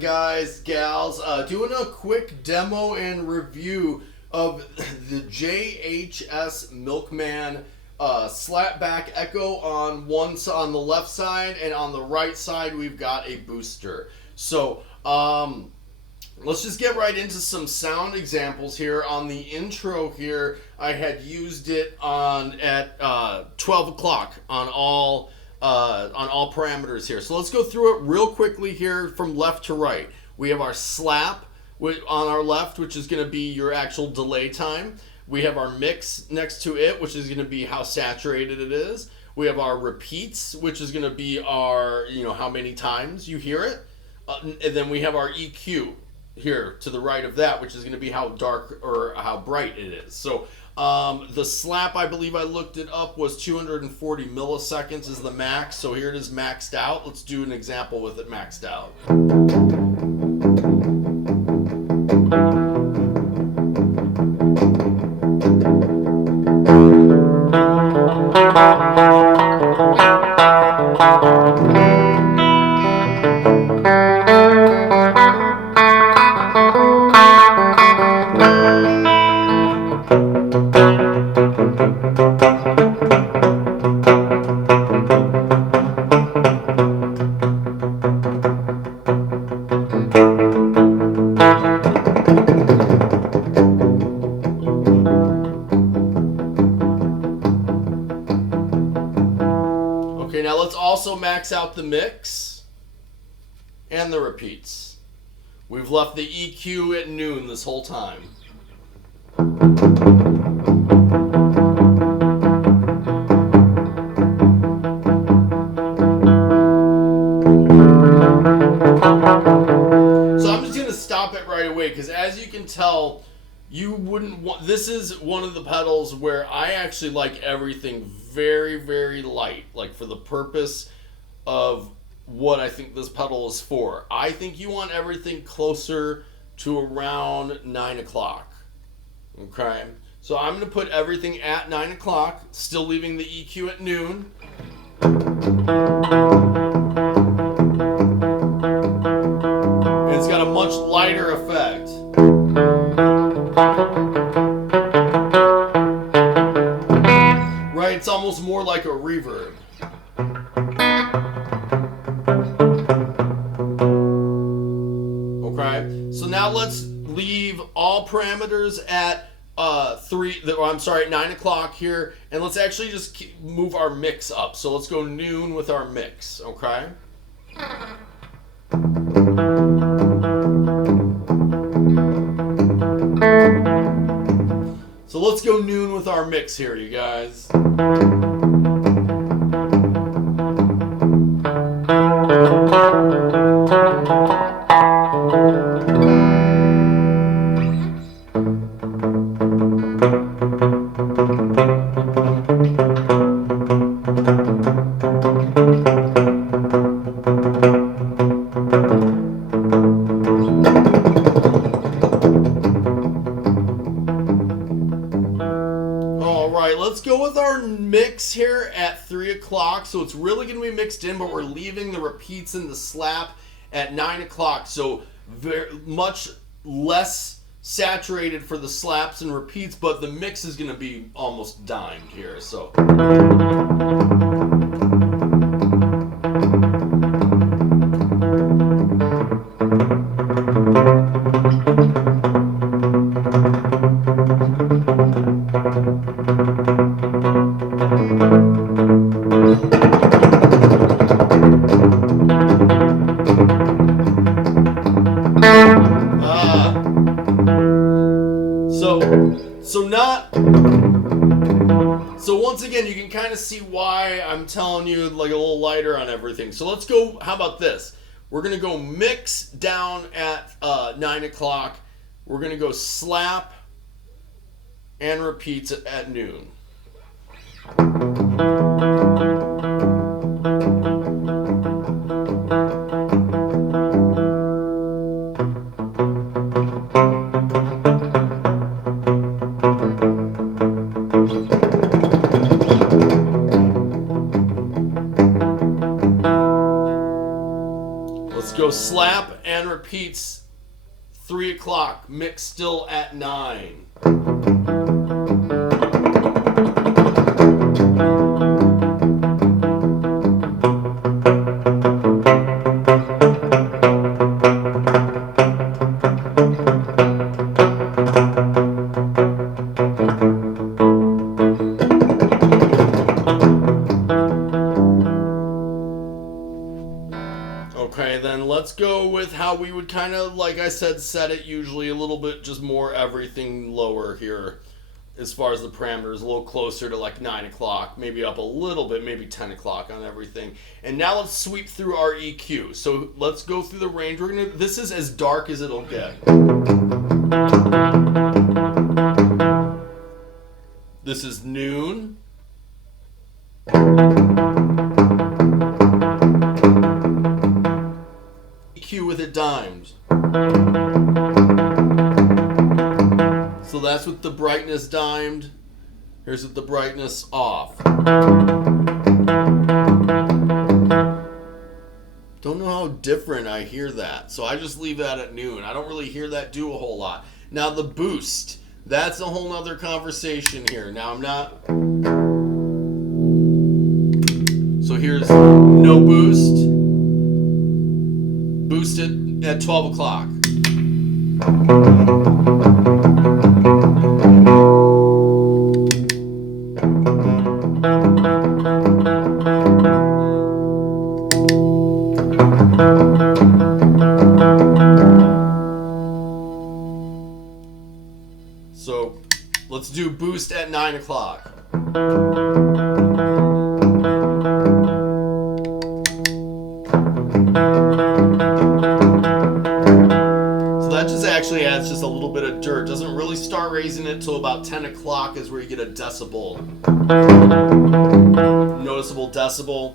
Guys, gals, doing a quick demo and review of the JHS Milkman Slapback Echo on the left side, and on the right side we've got a booster. So let's just get right into some sound examples here. On the intro here, I had used it at 12 o'clock on all parameters here. So let's go through it real quickly here from left to right. We have our slap on our left, which is going to be your actual delay time. We have our mix next to it, which is going to be how saturated it is. We have our repeats, which is going to be our, how many times you hear it. And then we have our EQ here to the right of that, which is going to be how dark or how bright it is. So the slap, I believe I looked it up, was 240 milliseconds is the max. So here it is maxed out. Let's do an example with it maxed out. Okay, now let's also max out the mix and the repeats. We've left the EQ at noon this whole time. So I'm just going to stop it right away, because as you can tell, you wouldn't want, this is one of the pedals where I actually like everything very, very light, like for the purpose of what I think this pedal is for. I think you want everything closer to around 9 o'clock. Okay, so I'm going to put everything at 9 o'clock, still leaving the EQ at noon. And it's got a much lighter effect. Right, it's almost more like a reverb. Okay, so now let's leave all parameters at 9 o'clock here, and let's actually just move our mix up. So let's go noon with our mix, okay? So let's go noon with our mix here, you guys. Let's go with our mix here at 3 o'clock. So it's really going to be mixed in, but we're leaving the repeats and the slap at 9 o'clock. So very much less saturated for the slaps and repeats, but the mix is going to be almost dimed here. So So once again, you can kind of see why I'm telling you like a little lighter on everything. So let's go, how about this? We're going to go mix down at 9 o'clock. We're going to go slap and repeats at noon. repeats 3 o'clock. Mix still at 9. Okay, then let's go with how we would kind of, like I said, set it usually a little bit just more everything lower here as far as the parameters, a little closer to like 9 o'clock, maybe up a little bit, maybe 10 o'clock on everything. And now let's sweep through our EQ. So let's go through the range. This is as dark as it'll get. This is noon. EQ with it dimed. So that's with the brightness dimed. Here's with the brightness off. Don't know how different I hear that, so I just leave that at noon. I don't really hear that do a whole lot. Now the boost, that's a whole nother conversation here. Now I'm not... So here's no boost. Boost it at 12 o'clock. So let's do boost at 9 o'clock. Actually adds just a little bit of dirt. Doesn't really start raising it till about 10 o'clock is where you get a decibel. Noticeable decibel.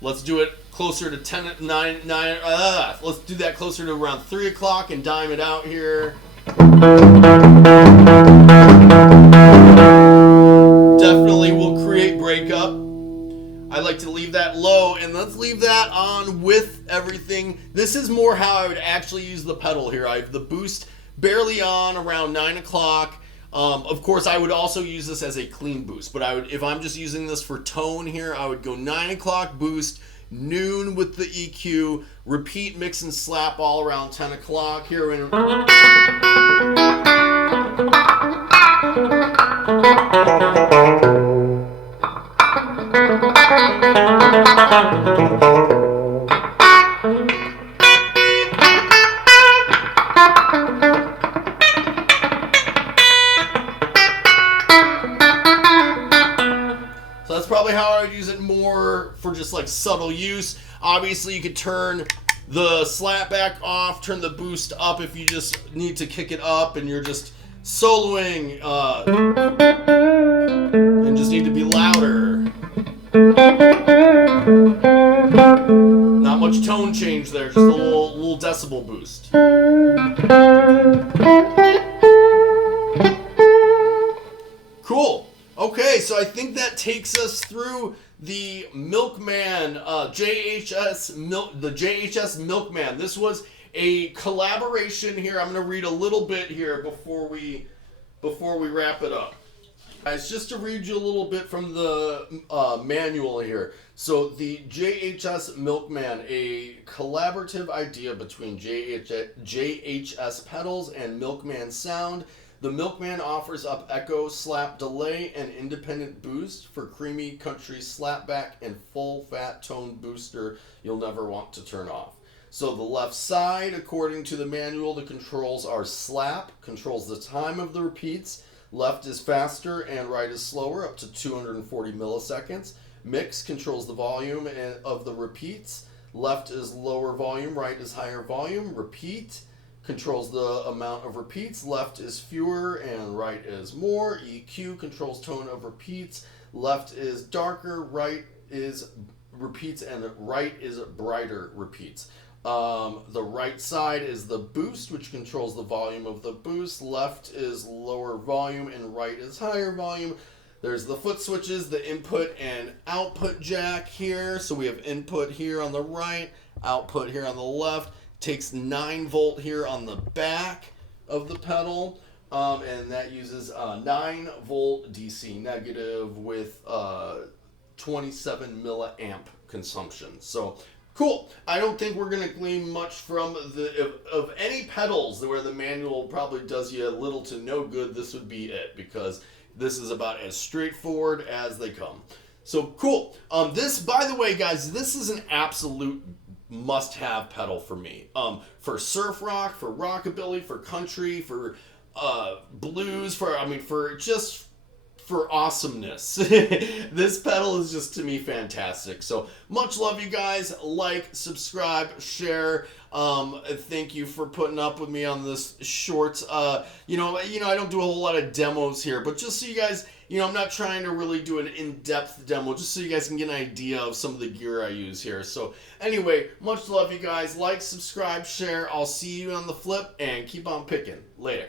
Let's do it closer to 9. Let's do that closer to around 3 o'clock and dime it out here. Definitely will create breakup. I like to leave that low, and let's leave that on with everything. This is more how I would actually use the pedal here. I have the boost barely on around 9 o'clock. Of course, I would also use this as a clean boost, but I would, if I'm just using this for tone here, I would go 9 o'clock boost, noon with the EQ, repeat, mix, and slap all around 10 o'clock here. So that's probably how I would use it more for just like subtle use. Obviously you could turn the slapback off, turn the boost up if you just need to kick it up and you're just soloing and just need to be louder. Not much tone change there, just a little decibel boost. Cool. Okay, so I think that takes us through the Milkman, the JHS Milkman. This was a collaboration here. I'm going to read a little bit here before we wrap it up. Guys, just to read you a little bit from the manual here. So the JHS Milkman, a collaborative idea between JHS pedals and Milkman sound. The Milkman offers up echo, slap, delay, and independent boost for creamy country slapback and full fat tone booster you'll never want to turn off. So the left side, according to the manual, the controls are slap, controls the time of the repeats. Left is faster and right is slower, up to 240 milliseconds. Mix controls the volume of the repeats. Left is lower volume, right is higher volume. Repeat controls the amount of repeats. Left is fewer and right is more. EQ controls tone of repeats. Left is darker, right is repeats, and right is brighter repeats. The right side is the boost, which controls the volume of the boost. Left is lower volume and right is higher volume. There's the foot switches, the input and output jack here. So we have input here on the right, output here on the left. Takes 9 volt here on the back of the pedal. And that uses 9 volt DC negative with 27 milliamp consumption. So cool. I don't think we're gonna glean much from of any pedals where the manual probably does you a little to no good. This would be it, because this is about as straightforward as they come. So cool. This, by the way, guys, this is an absolute must-have pedal for me. For surf rock, for rockabilly, for country, for blues, for awesomeness. This pedal is just, to me, fantastic. So much love, you guys. Like, subscribe, share. Thank you for putting up with me on this short. I don't do a whole lot of demos here, but just so you guys, I'm not trying to really do an in-depth demo, just so you guys can get an idea of some of the gear I use here. So anyway, much love, you guys. Like, subscribe, share. I'll see you on the flip, and keep on picking. Later.